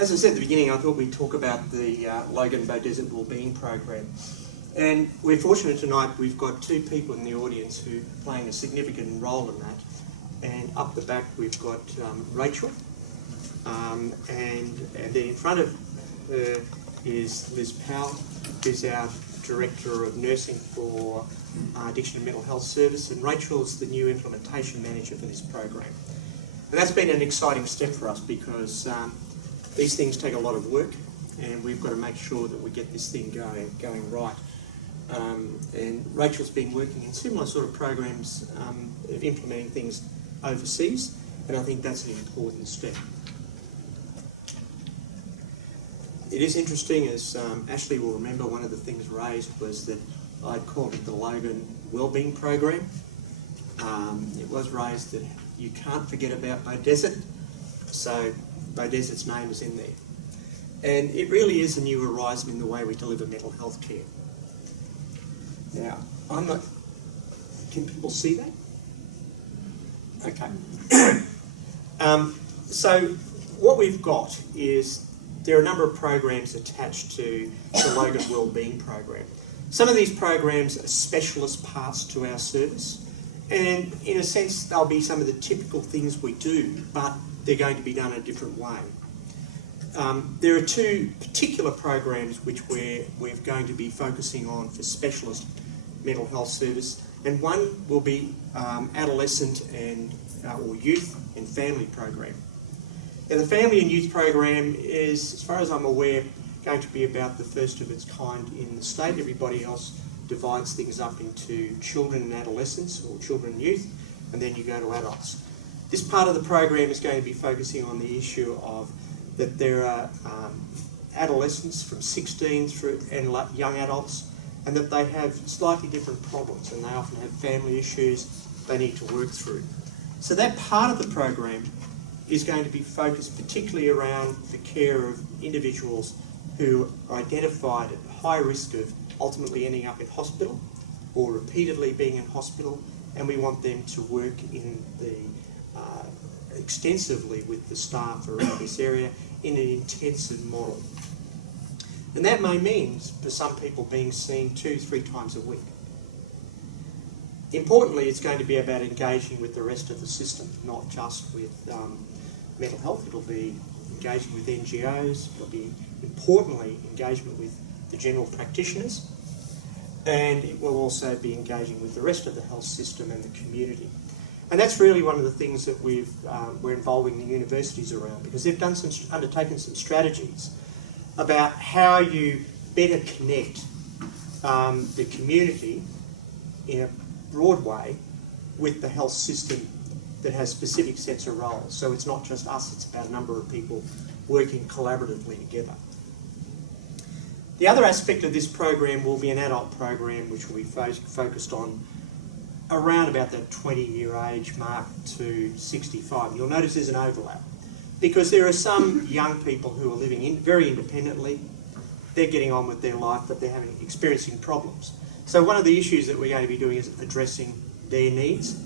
As I said at the beginning, I thought we'd talk about the Logan-Beaudesert Wellbeing Program. And we're fortunate tonight, we've got two people in the audience who are playing a significant role in that. And up the back we've got Rachel, and then in front of her is Liz Powell, who's our Director of Nursing for Addiction and Mental Health Service, and Rachel's the new Implementation Manager for this program. And that's been an exciting step for us because these things take a lot of work, and we've got to make sure that we get this thing going right. And Rachel's been working in similar sort of programs of implementing things overseas, and I think that's an important step. It is interesting, as Ashley will remember, one of the things raised was that I'd called it the Logan Wellbeing Program. It was raised that you can't forget about Beaudesert, so Beaudesert's name is in there. And it really is a new horizon in the way we deliver mental health care. Now, can people see that? Okay. So what we've got is there are a number of programs attached to the Logan Wellbeing Program. Some of these programs are specialist parts to our service, and in a sense they'll be some of the typical things we do, but they're going to be done in a different way. There are two particular programs which we're going to be focusing on for specialist mental health service, and one will be adolescent and or youth and family program. Now, the family and youth program is, as far as I'm aware, going to be about the first of its kind in the state. Everybody else divides things up into children and adolescents, or children and youth, and then you go to adults. This part of the program is going to be focusing on the issue of that there are adolescents from 16 through and young adults, and that they have slightly different problems, and they often have family issues they need to work through. So that part of the program is going to be focused particularly around the care of individuals who are identified at high risk of ultimately ending up in hospital or repeatedly being in hospital, and we want them to work in the extensively with the staff around this area in an intensive model. And that may mean for some people being seen 2-3 times a week. Importantly, it's going to be about engaging with the rest of the system, not just with mental health. It'll be engaging with NGOs, it'll be importantly engagement with the general practitioners, and it will also be engaging with the rest of the health system and the community. And that's really one of the things that we're involving the universities around, because they've undertaken some strategies about how you better connect the community in a broad way with the health system that has specific sets of roles. So it's not just us, it's about a number of people working collaboratively together. The other aspect of this program will be an adult program which will be focused on around about that 20-year age mark to 65. You'll notice there's an overlap, because there are some young people who are living very independently. They're getting on with their life, but they're experiencing problems. So one of the issues that we're going to be doing is addressing their needs.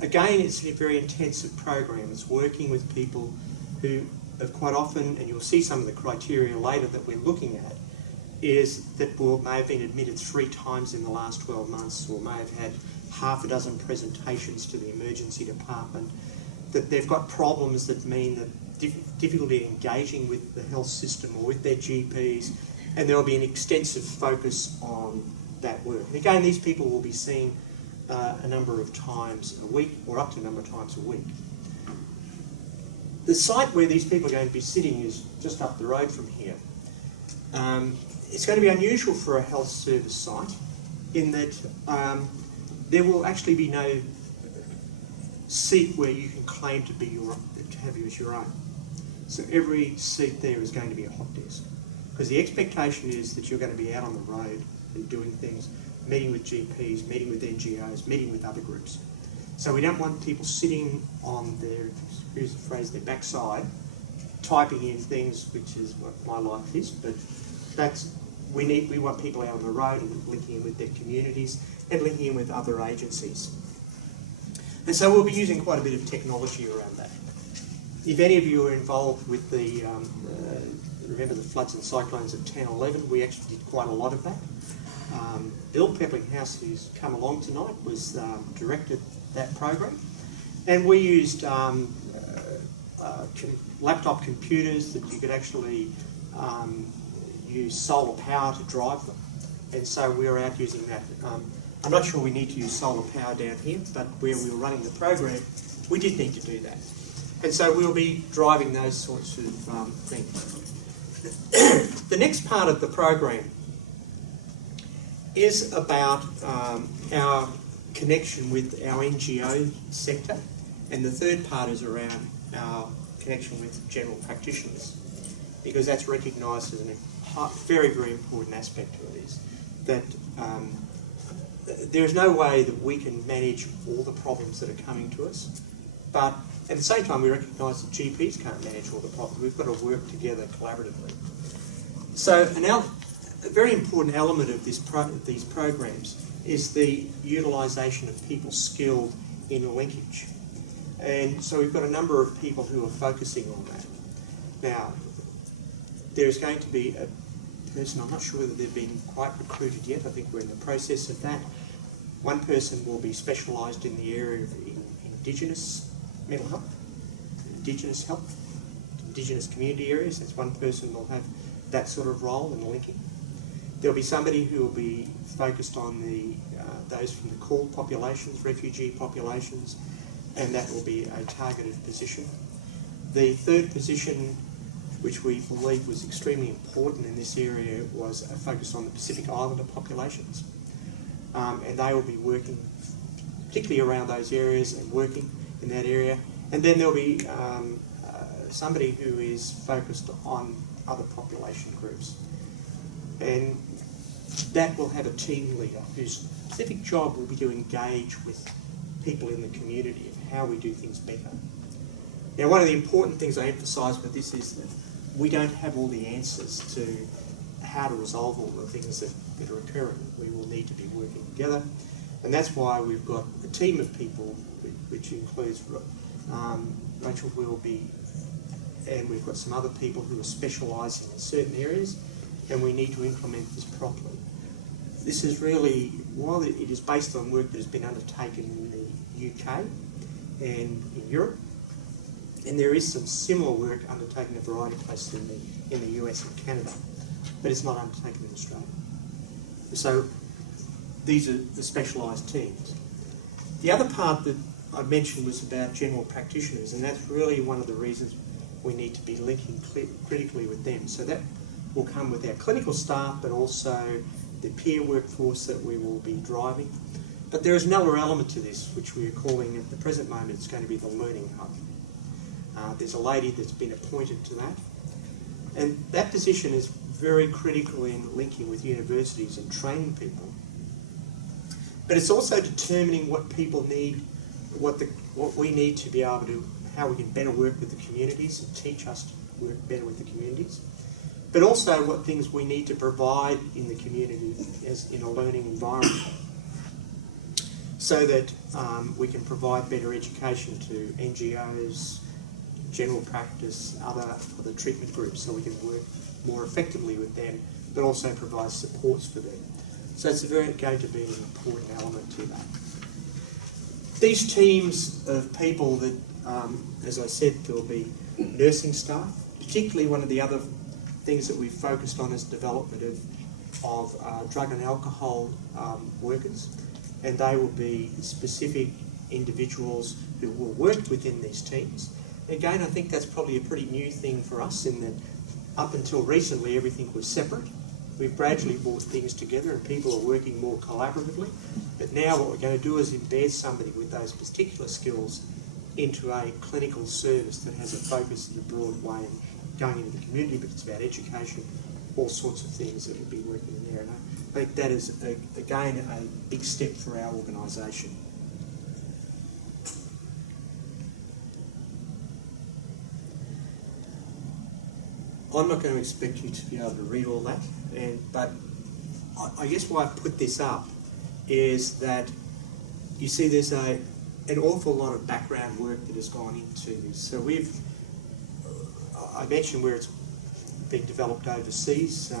Again, it's a very intensive program. It's working with people who have quite often, and you'll see some of the criteria later that we're looking at, is that may have been admitted 3 times in the last 12 months, or may have had half a dozen presentations to the emergency department, that they've got problems that mean that difficulty engaging with the health system or with their GPs, and there will be an extensive focus on that work. And again, these people will be seen a number of times a week, or up to a number of times a week. The site where these people are going to be sitting is just up the road from here. It's going to be unusual for a health service site in that there will actually be no seat where you can claim to have you as your own. So every seat there is going to be a hot desk, because the expectation is that you're going to be out on the road and doing things, meeting with GPs, meeting with NGOs, meeting with other groups. So we don't want people sitting on their, excuse the phrase, their backside, typing in things, which is what my life is, but we want people out on the road and linking in with their communities and linking in with other agencies. And so we'll be using quite a bit of technology around that. If any of you are involved with the, remember the floods and cyclones of 10, 11, we actually did quite a lot of that. Bill Pepplinghouse, who's come along tonight, was directed that program. And we used laptop computers that you could actually use solar power to drive them. And so we were out using that. I'm not sure we need to use solar power down here, but where we were running the program, we did need to do that. And so we'll be driving those sorts of things. The next part of the program is about our connection with our NGO sector, and the third part is around our connection with general practitioners, because that's recognised as a very, very important aspect of it, is that there's no way that we can manage all the problems that are coming to us, but at the same time we recognise that GPs can't manage all the problems. We've got to work together collaboratively. So a very important element of these programs is the utilisation of people skilled in linkage. And so we've got a number of people who are focusing on that. Now, there's going to be a person, I'm not sure whether they've been quite recruited yet, I think we're in the process of that. One person will be specialised in the area of Indigenous mental health, Indigenous health, Indigenous community areas. That's one person will have that sort of role in linking. There'll be somebody who will be focused on those from the called populations, refugee populations, and that will be a targeted position. The third position, which we believe was extremely important in this area, was a focus on the Pacific Islander populations. And they will be working particularly around those areas and working in that area. And then there'll be somebody who is focused on other population groups. And that will have a team leader whose specific job will be to engage with people in the community of how we do things better. Now, one of the important things I emphasise with this is that we don't have all the answers to how to resolve all the things that are occurring. We will need to be working together, and that's why we've got a team of people, which includes Rachel Wilby, and we've got some other people who are specialising in certain areas, and we need to implement this properly. This is really, while it is based on work that has been undertaken in the UK and in Europe, and there is some similar work undertaken in a variety of places in the US and Canada, but it's not undertaken in Australia. So these are the specialised teams. The other part that I mentioned was about general practitioners, and that's really one of the reasons we need to be linking critically with them. So that will come with our clinical staff, but also the peer workforce that we will be driving. But there is another element to this, which we are calling at the present moment, it's going to be the learning hub. There's a lady that's been appointed to that. And that position is very critical in linking with universities and training people. But it's also determining what people need, what we need to be able to, how we can better work with the communities and teach us to work better with the communities. But also what things we need to provide in the community as in a learning environment, so that we can provide better education to NGOs, general practice, other treatment groups, so we can work more effectively with them, but also provide supports for them. So it's going to be an important element to that. These teams of people that, as I said, there will be nursing staff, particularly one of the other things that we've focused on is development of drug and alcohol workers, and they will be specific individuals who will work within these teams. Again, I think that's probably a pretty new thing for us, in that up until recently everything was separate. We've gradually brought things together and people are working more collaboratively, but now what we're going to do is embed somebody with those particular skills into a clinical service that has a focus in a broad way and going into the community, but it's about education, all sorts of things that will be working in there. And I think that is, again, a big step for our organisation. I'm not going to expect you to be able to read all that, but I guess why I've put this up is that you see there's an awful lot of background work that has gone into this. So we've I mentioned where it's been developed overseas.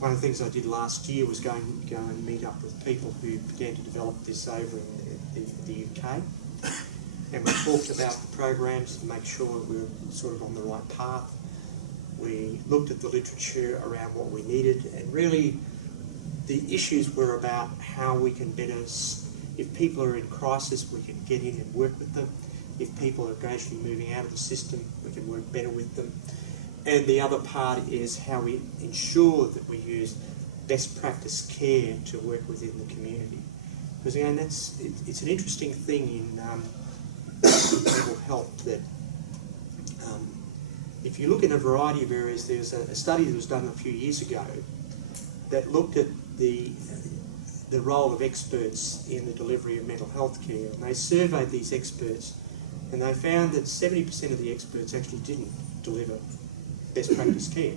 One of the things I did last year was go and meet up with people who began to develop this over in the UK. And we talked about the programs to make sure we were sort of on the right path. We looked at the literature around what we needed, and really the issues were about how we can better, if people are in crisis, we can get in and work with them. If people are gradually moving out of the system, we can work better with them. And the other part is how we ensure that we use best practice care to work within the community. Because again, it's an interesting thing in mental health that if you look in a variety of areas, there's a study that was done a few years ago that looked at the role of experts in the delivery of mental health care. And they surveyed these experts, and they found that 70% of the experts actually didn't deliver best practice care,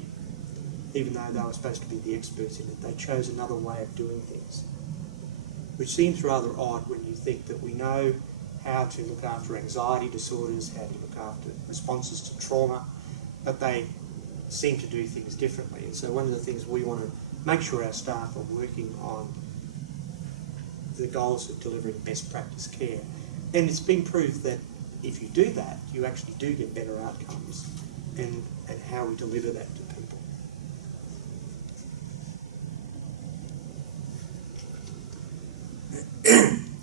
even though they were supposed to be the experts in it. They chose another way of doing things, which seems rather odd when you think that we know how to look after anxiety disorders, how to look after responses to trauma, but they seem to do things differently. And so one of the things we want to make sure our staff are working on the goals of delivering best practice care. And it's been proved that if you do that, you actually do get better outcomes, and how we deliver that to people.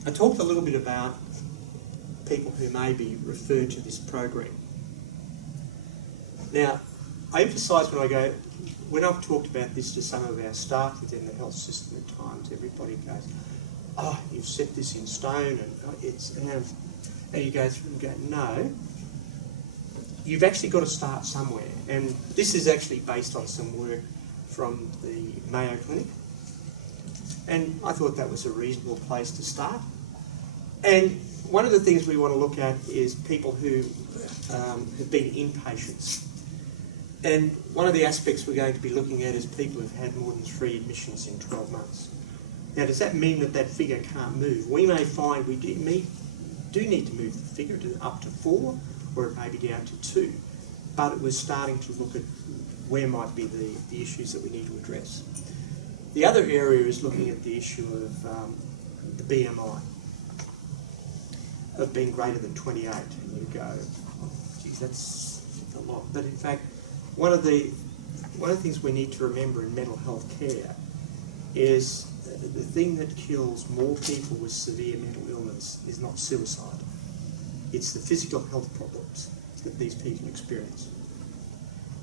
I talked a little bit about people who may be referred to this program. Now, I emphasise when I've talked about this to some of our staff within the health system at times, everybody goes, "Oh, you've set this in stone," and it's, and you go through and go, no, you've actually got to start somewhere. And this is actually based on some work from the Mayo Clinic. And I thought that was a reasonable place to start. And one of the things we want to look at is people who have been inpatients. And one of the aspects we're going to be looking at is people who've had more than 3 admissions in 12 months. Now, does that mean that that figure can't move? We may find we do need to move the figure to up to 4, or it may be down to 2. But it was starting to look at where might be the issues that we need to address. The other area is looking at the issue of the BMI, of being greater than 28. And you go, oh, geez, that's a lot. But in fact, one of the things we need to remember in mental health care is the thing that kills more people with severe mental illness is not suicide. It's the physical health problems that these people experience.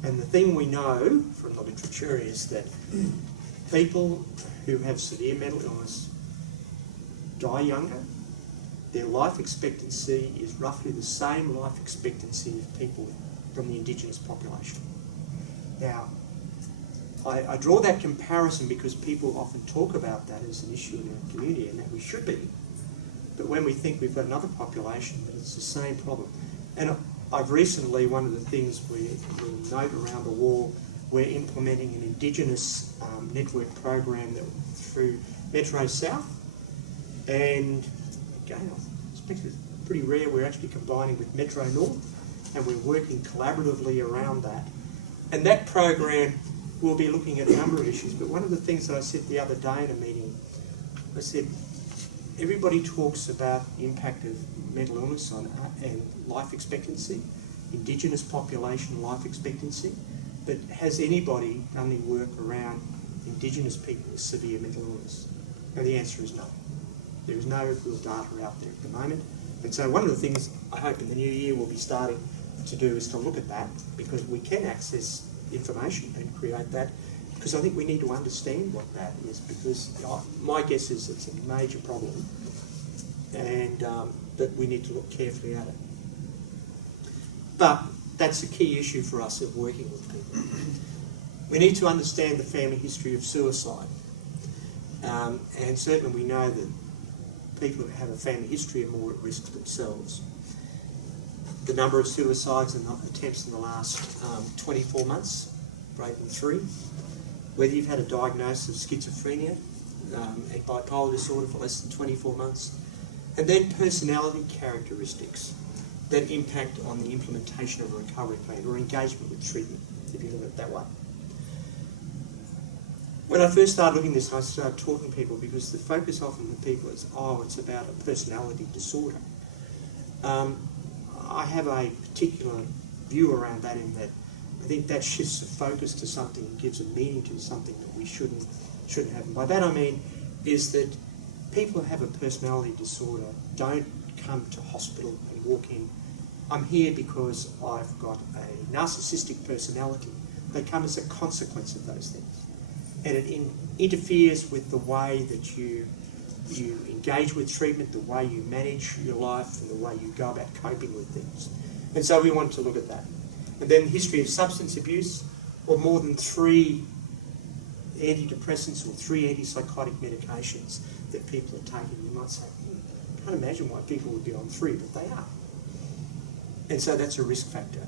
And the thing we know from the literature is that people who have severe mental illness die younger. Their life expectancy is roughly the same life expectancy of people from the Indigenous population. Now, I draw that comparison because people often talk about that as an issue in our community, and that we should be. But when we think we've got another population, it's the same problem. And I've recently, one of the things we note around the wall, we're implementing an Indigenous network program that through Metro South. And again, I expect it's pretty rare, we're actually combining with Metro North, and we're working collaboratively around that. And that program will be looking at a number of issues, but one of the things that I said the other day in a meeting, I said, everybody talks about the impact of mental illness on and life expectancy, Indigenous population life expectancy, but has anybody done any work around Indigenous people with severe mental illness? And the answer is no. There is no real data out there at the moment. And so one of the things I hope in the new year we'll be starting to do is to look at that, because we can access information and create that, because I think we need to understand what that is, because my guess is it's a major problem, and that we need to look carefully at it. But that's a key issue for us of working with people. We need to understand the family history of suicide, and certainly we know that people who have a family history are more at risk themselves. The number of suicides and attempts in the last 24 months, greater than 3. Whether you've had a diagnosis of schizophrenia and bipolar disorder for less than 24 months. And then personality characteristics. that impact on the implementation of a recovery plan or engagement with treatment, if you look at it that way. When I first started looking at this, I started talking to people because the focus often with people is, oh, it's about a personality disorder. I have a particular view around that, in that I think that shifts the focus to something and gives a meaning to something that we shouldn't have. And by that I mean is that people who have a personality disorder don't come to hospital and walk in, I'm here because I've got a narcissistic personality. They come as a consequence of those things. And it interferes with the way that you engage with treatment, the way you manage your life, and the way you go about coping with things. And so we want to look at that. And then history of substance abuse, or more than 3 antidepressants or 3 antipsychotic medications that people are taking. You might say, I can't imagine why people would be on 3, but they are. And so that's a risk factor.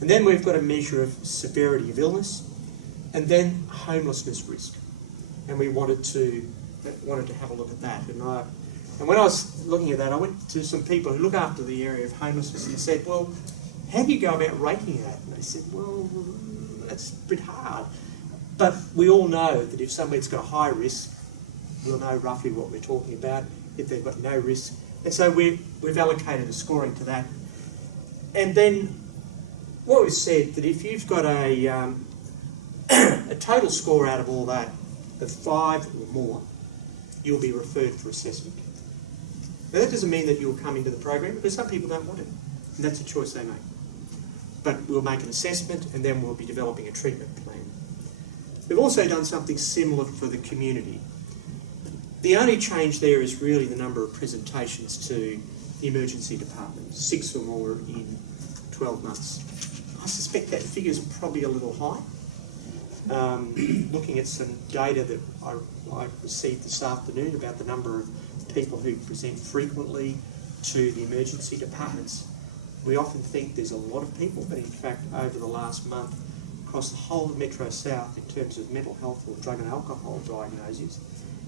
And then we've got a measure of severity of illness, and then homelessness risk. And we wanted to have a look at that. And when I was looking at that, I went to some people who look after the area of homelessness and said, well, how do you go about rating that? And they said, well, that's a bit hard. But we all know that if somebody's got a high risk, we'll know roughly what we're talking about. If they've got no risk. And so we've allocated a scoring to that. And then what we've said, that if you've got a total score out of all that of 5 or more, you'll be referred for assessment. Now that doesn't mean that you'll come into the program, because some people don't want it, and that's a choice they make. But we'll make an assessment, and then we'll be developing a treatment plan. We've also done something similar for the community. The only change there is really the number of presentations to the emergency department, 6 or more in 12 months. I suspect that figure's probably a little high. Looking at some data that I received this afternoon about the number of people who present frequently to the emergency departments, we often think there's a lot of people, but in fact over the last month across the whole of Metro South, in terms of mental health or drug and alcohol diagnoses,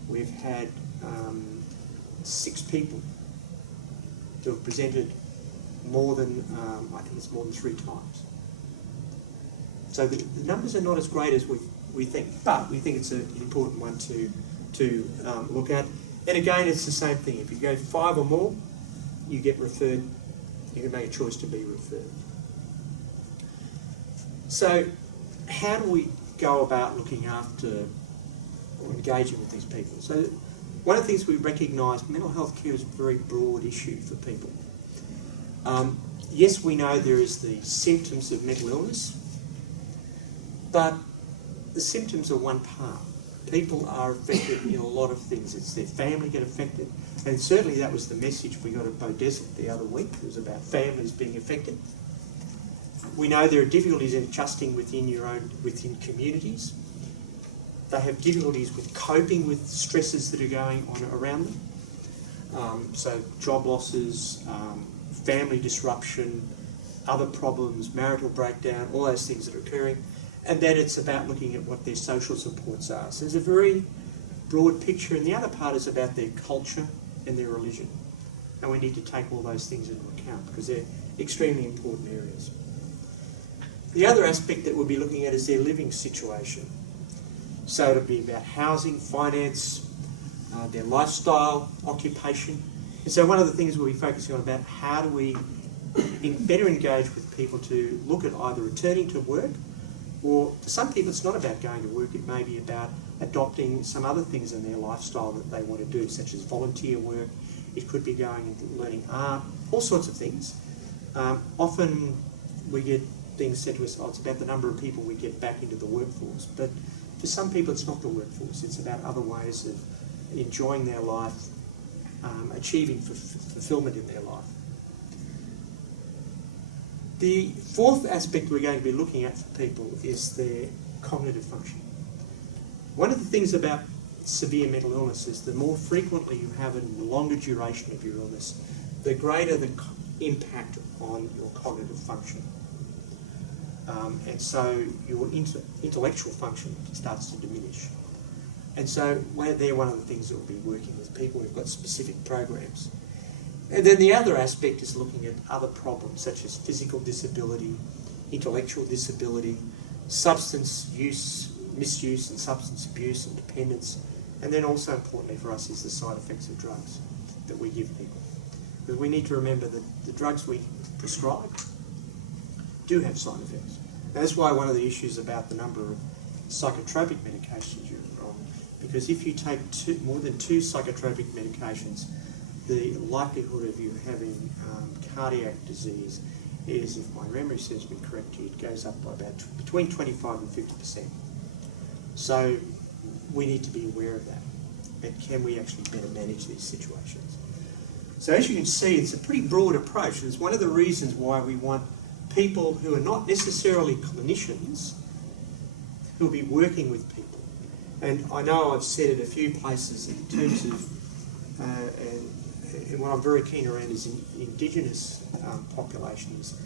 we've had 6 people who have presented more than, I think it's more than 3 times. So the numbers are not as great as we think, but we think it's an important one to look at. And again, it's the same thing. If you go 5 or more, you get referred. You can make a choice to be referred. So how do we go about looking after or engaging with these people? So one of the things we recognise, mental health care is a very broad issue for people. Yes, we know there is the symptoms of mental illness, but the symptoms are one part. People are affected in a lot of things. It's their family get affected, and certainly that was the message we got at Beaudesert the other week. It was about families being affected. We know there are difficulties in adjusting within communities. They have difficulties with coping with stresses that are going on around them. So job losses, family disruption, other problems, marital breakdown, all those things that are occurring. And then it's about looking at what their social supports are. So there's a very broad picture, and the other part is about their culture and their religion. And we need to take all those things into account because they're extremely important areas. The other aspect that we'll be looking at is their living situation. So it'll be about housing, finance, their lifestyle, occupation. And so one of the things we'll be focusing on about how do we better engage with people to look at either returning to work, or for some people it's not about going to work, it may be about adopting some other things in their lifestyle that they want to do, such as volunteer work. It could be going and learning art, all sorts of things. Often we get things said to us, oh, it's about the number of people we get back into the workforce. But for some people it's not the workforce, it's about other ways of enjoying their life, achieving fulfillment in their life. The fourth aspect we're going to be looking at for people is their cognitive function. One of the things about severe mental illness is the more frequently you have it and the longer duration of your illness, the greater the impact on your cognitive function. And so your intellectual function starts to diminish. And so they're one of the things that we'll be working with people. We've got specific programs. And then the other aspect is looking at other problems such as physical disability, intellectual disability, substance use, misuse and substance abuse and dependence, and then also importantly for us is the side effects of drugs that we give people. Because we need to remember that the drugs we prescribe do have side effects. And that's why one of the issues about the number of psychotropic medications you're on, because if you take more than 2 psychotropic medications, the likelihood of you having cardiac disease is, if my memory serves me correctly, it goes up by about between 25 and 50%. So we need to be aware of that. And can we actually better manage these situations? So as you can see, it's a pretty broad approach. And it's one of the reasons why we want people who are not necessarily clinicians who will be working with people. And I know I've said it a few places in terms of, and what I'm very keen around is Indigenous populations.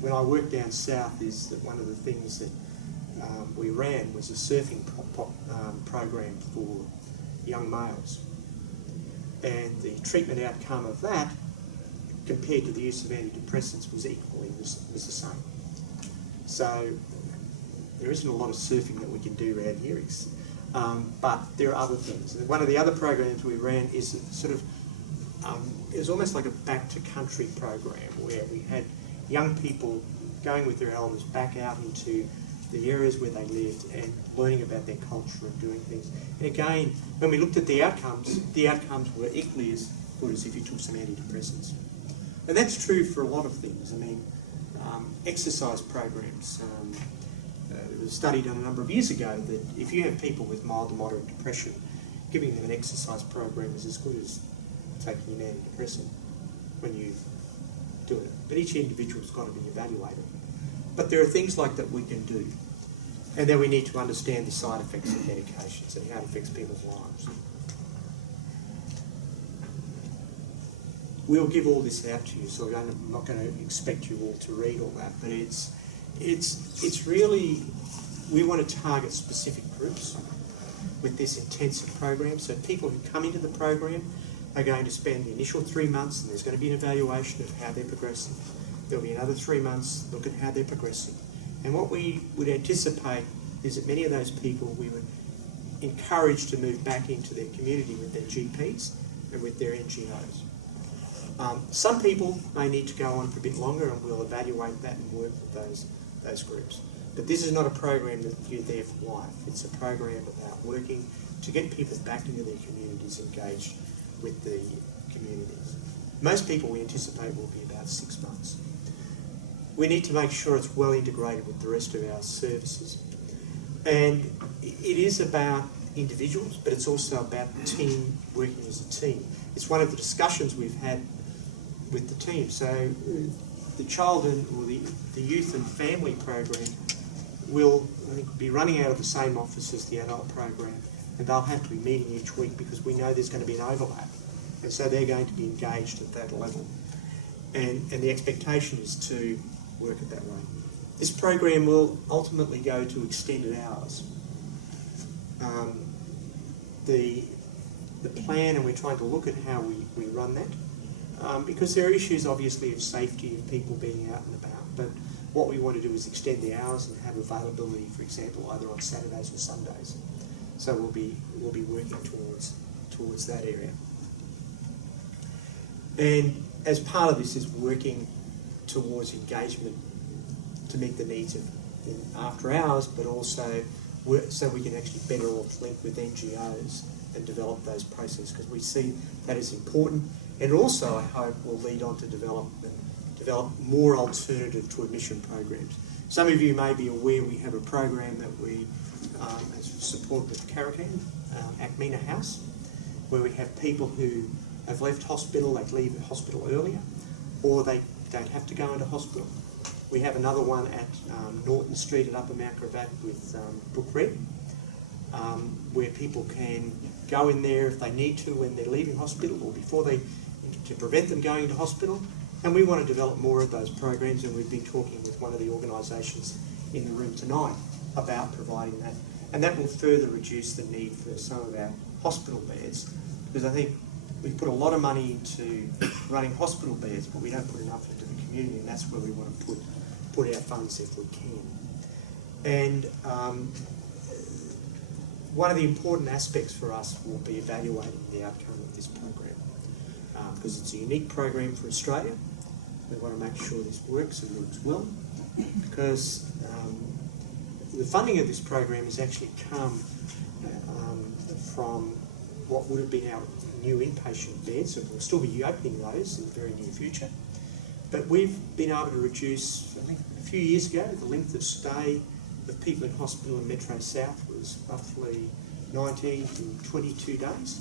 When I worked down south, is that one of the things that we ran was a surfing program for young males. And the treatment outcome of that, compared to the use of antidepressants, was the same. So there isn't a lot of surfing that we can do around here, but there are other things. And one of the other programs we ran is sort of, it was almost like a back to country program where we had young people going with their elders back out into the areas where they lived and learning about their culture and doing things. And again, when we looked at the outcomes were equally as good as if you took some antidepressants. And that's true for a lot of things. I mean, exercise programs. There was a study done a number of years ago that if you have people with mild to moderate depression, giving them an exercise program is as good as taking an antidepressant when you do it. But each individual's got to be evaluated. But there are things like that we can do. And then we need to understand the side effects of medications and how it affects people's lives. We'll give all this out to you, so I'm not going to expect you all to read all that, but it's really, we want to target specific groups with this intensive program. So people who come into the program are going to spend the initial 3 months, and there's going to be an evaluation of how they're progressing. There'll be another 3 months, look at how they're progressing. And what we would anticipate is that many of those people we would encourage to move back into their community with their GPs and with their NGOs. Some people may need to go on for a bit longer, and we'll evaluate that and work with those groups. But this is not a program that you're there for life. It's a program about working to get people back into their communities, engaged with the communities. Most people we anticipate will be about 6 months. We need to make sure it's well integrated with the rest of our services. And it is about individuals, but it's also about the team working as a team. It's one of the discussions we've had with the team. So the child or the youth and family program will, I think, be running out of the same office as the adult program, and they'll have to be meeting each week because we know there's going to be an overlap. And so they're going to be engaged at that level. And the expectation is to work it that way. This program will ultimately go to extended hours. The plan, and we're trying to look at how we run that, because there are issues obviously of safety of people being out and about, but what we want to do is extend the hours and have availability, for example, either on Saturdays or Sundays. So we'll be working towards that area. And as part of this is working towards engagement to meet the needs of after hours, but also so we can actually better link with NGOs and develop those processes, because we see that is important, and also I hope will lead on to develop more alternative to admission programs. Some of you may be aware we have a program that we support with Caracan, Acmina House, where we have people who have left hospital, they leave hospital earlier, or they don't have to go into hospital. We have another one at Norton Street at Upper Mount Gravatt with Brook Red, where people can go in there if they need to when they're leaving hospital or before to prevent them going to hospital. And we want to develop more of those programs, and we've been talking with one of the organisations in the room tonight about providing that. And that will further reduce the need for some of our hospital beds, because I think we put a lot of money into running hospital beds, but we don't put enough into the community, and that's where we want to put our funds if we can. And one of the important aspects for us will be evaluating the outcome of this program, because it's a unique program for Australia. We want to make sure this works and works well, because the funding of this program has actually come from what would have been our new inpatient beds, and we'll still be opening those in the very near future. But we've been able to reduce, I think a few years ago, the length of stay of people in hospital in Metro South was roughly 19 to 22 days.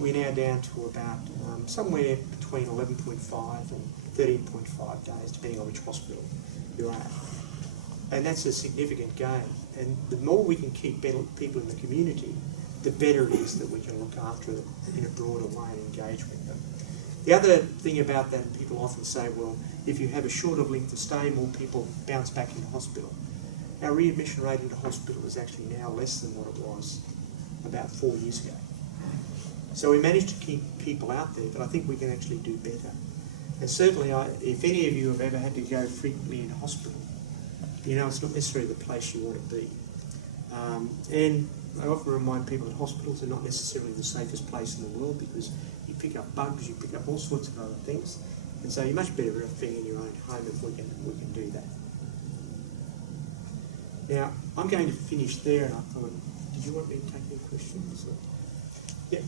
We're now down to about somewhere between 11.5 and 13.5 days, depending on which hospital you're at. And that's a significant gain. And the more we can keep people in the community, the better it is that we can look after them in a broader way and engage with them. The other thing about that, and people often say, well, if you have a shorter length of stay, more people bounce back into hospital. Our readmission rate into hospital is actually now less than what it was about 4 years ago. So we managed to keep people out there, but I think we can actually do better. And certainly, if any of you have ever had to go frequently in hospital, you know it's not necessarily the place you want to be. And I often remind people that hospitals are not necessarily the safest place in the world, because you pick up bugs, you pick up all sorts of other things, and so you're much better off being in your own home if we can do that. Now, I'm going to finish there, and I thought, did you want me to take any questions? Yeah.